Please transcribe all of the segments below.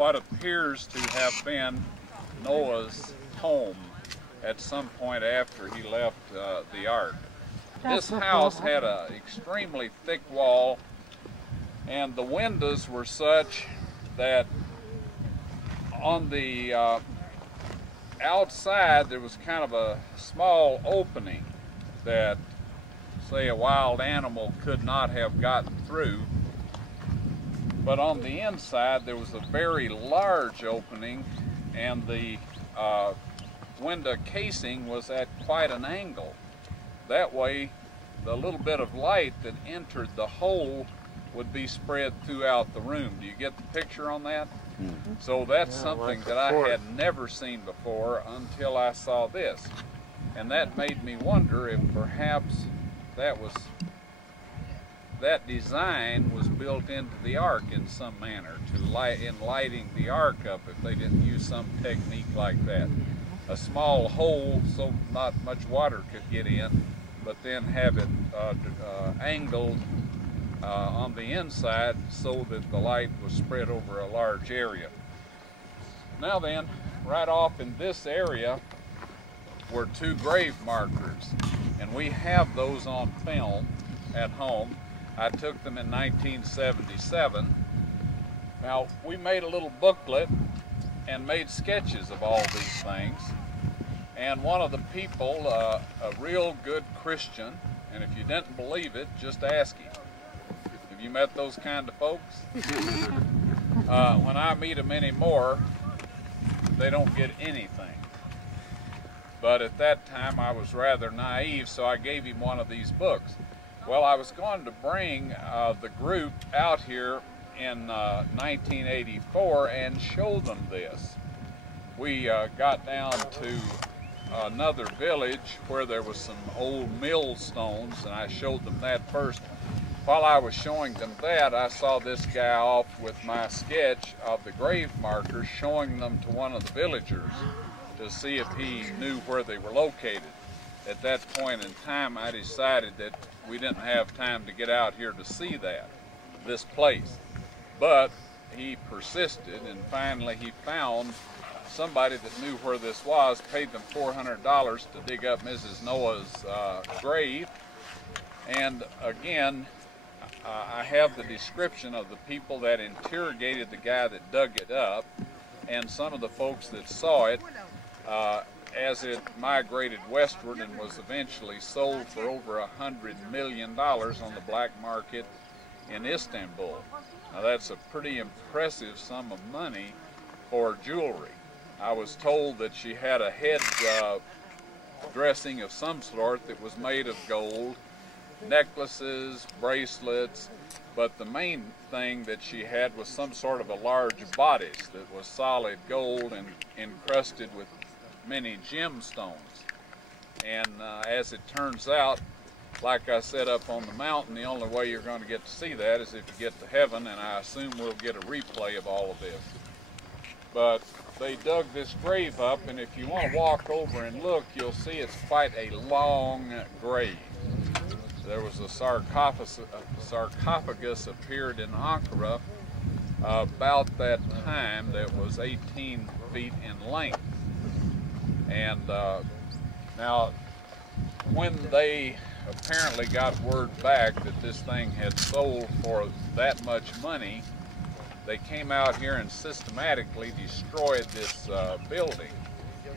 what appears to have been Noah's home at some point after he left the ark. This house had an extremely thick wall, and the windows were such that on the outside there was kind of a small opening that, say, a wild animal could not have gotten through. But on the inside there was a very large opening, and the window casing was at quite an angle. That way the little bit of light that entered the hole would be spread throughout the room. Do you get the picture on that? Mm-hmm. So that's something that I had never seen before until I saw this. And that made me wonder if perhaps that design was built into the ark in some manner in lighting the ark up, if they didn't use some technique like that. A small hole so not much water could get in, but then have it angled on the inside so that the light was spread over a large area. Now then, right off in this area were two grave markers, and we have those on film at home. I took them in 1977. Now, we made a little booklet and made sketches of all these things. And one of the people, a real good Christian, and if you didn't believe it, just ask him. Have you met those kind of folks? When I meet them anymore, they don't get anything. But at that time, I was rather naive, so I gave him one of these books. Well, I was going to bring the group out here in 1984 and show them this. We got down to another village where there was some old millstones, and I showed them that first. While I was showing them that, I saw this guy off with my sketch of the grave markers, showing them to one of the villagers to see if he knew where they were located. At that point in time, I decided that we didn't have time to get out here to see this place. But he persisted, and finally he found somebody that knew where this was, paid them $400 to dig up Mrs. Noah's grave. And again, I have the description of the people that interrogated the guy that dug it up, and some of the folks that saw it as it migrated westward and was eventually sold for over $100 million on the black market in Istanbul. Now that's a pretty impressive sum of money for jewelry. I was told that she had a head dressing of some sort that was made of gold, necklaces, bracelets, but the main thing that she had was some sort of a large bodice that was solid gold and encrusted with many gemstones. And as it turns out, like I said up on the mountain, the only way you're going to get to see that is if you get to heaven, and I assume we'll get a replay of all of this. But they dug this grave up, and if you want to walk over and look, you'll see it's quite a long grave. There was a sarcophagus appeared in Ankara about that time that was 18 feet in length. And now, when they apparently got word back that this thing had sold for that much money, they came out here and systematically destroyed this building.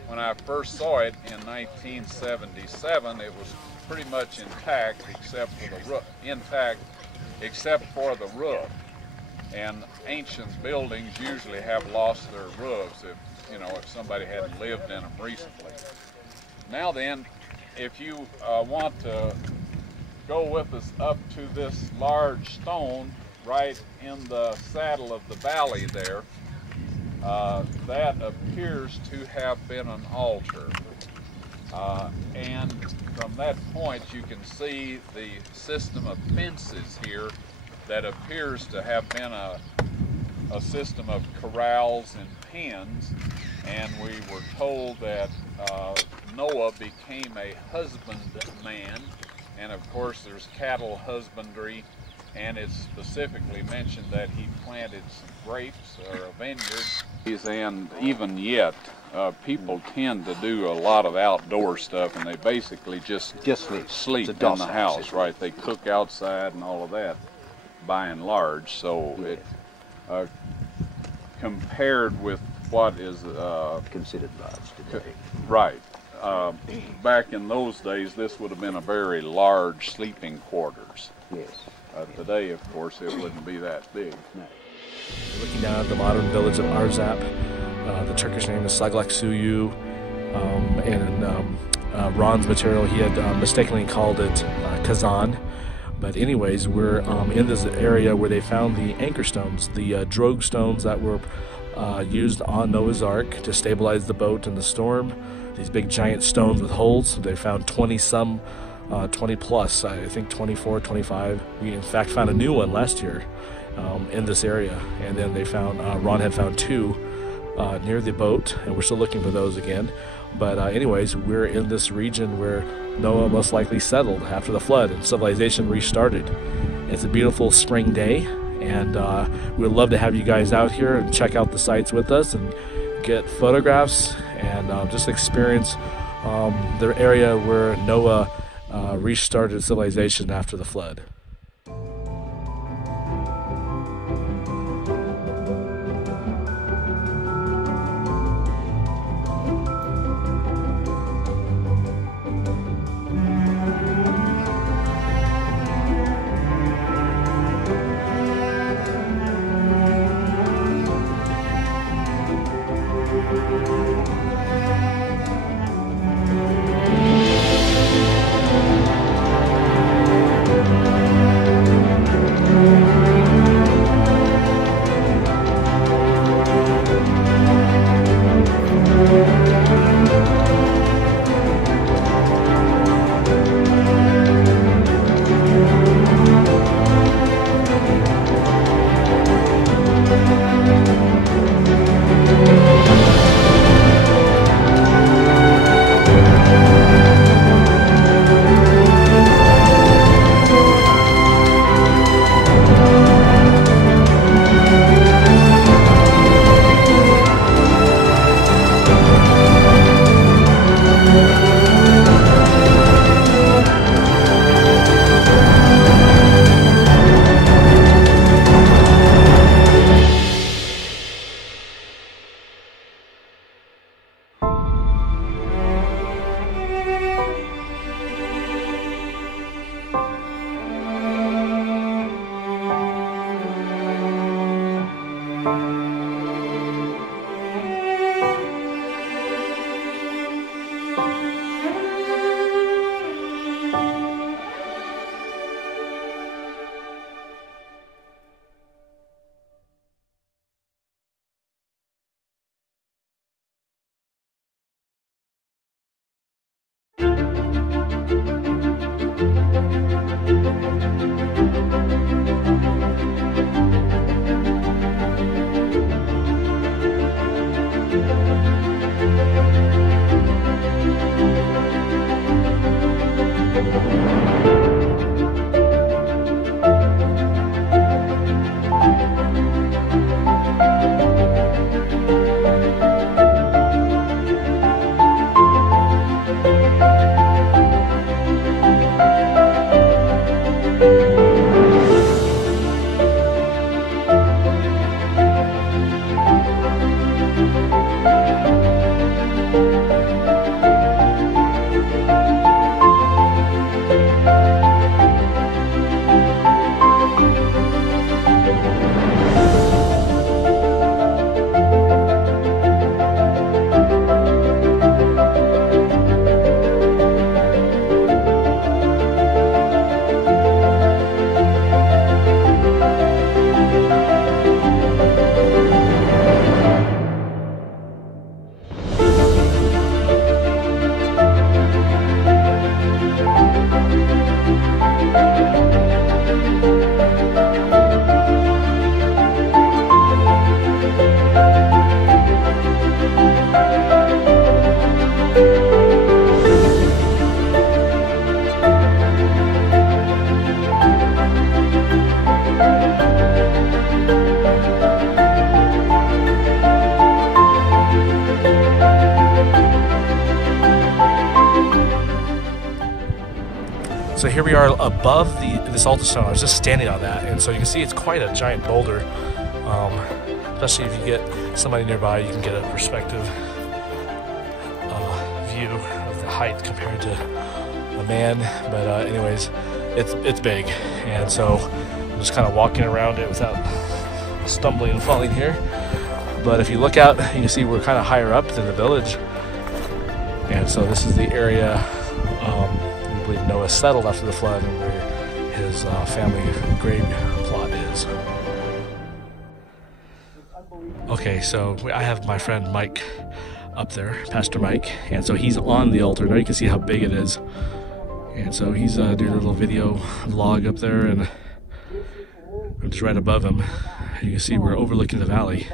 When I first saw it in 1977, it was pretty much intact except for the roof. And ancient buildings usually have lost their roofs if somebody hadn't lived in them recently. Now then, if you want to go with us up to this large stone right in the saddle of the valley there, that appears to have been an altar. And from that point you can see the system of fences here that appears to have been a system of corrals and pens. And we were told that Noah became a husbandman, and of course there's cattle husbandry and it's specifically mentioned that he planted some grapes or a vineyard. And even yet, people tend to do a lot of outdoor stuff, and they basically just sleep in the house, right? They cook outside and all of that, by and large. So it compared with what is considered lodge today, right? Back in those days, this would have been a very large sleeping quarters. Yes. Today, of course, it wouldn't be that big. No. Looking down at the modern village of Arzap, the Turkish name is Saglaksuyu, and Ron's material, he had mistakenly called it Kazan. But anyways, we're in this area where they found the anchor stones, the drogue stones that were used on Noah's Ark to stabilize the boat in the storm. These big giant stones with holes. They found 20 plus, I think 24, 25. We in fact found a new one last year in this area. And then they found, Ron had found 2 near the boat, and we're still looking for those again. But anyways, we're in this region where Noah most likely settled after the flood and civilization restarted. It's a beautiful spring day, and we'd love to have you guys out here and check out the sites with us and get photographs and just experience the area where Noah restarted civilization after the flood. So here we are above this altar stone. I was just standing on that, and so you can see it's quite a giant boulder. Especially if you get somebody nearby, you can get a perspective view of the height compared to a man. But anyways, it's big, and so I'm just kind of walking around it without stumbling and falling here. But if you look out, you can see we're kind of higher up than the village, and so this is the area we believe Noah settled after the flood, and where his family grave plot is. Okay, so I have my friend Mike up there, Pastor Mike, and so he's on the altar. Now you can see how big it is, and so he's doing a little video vlog up there, and I'm just right above him. You can see we're overlooking the valley.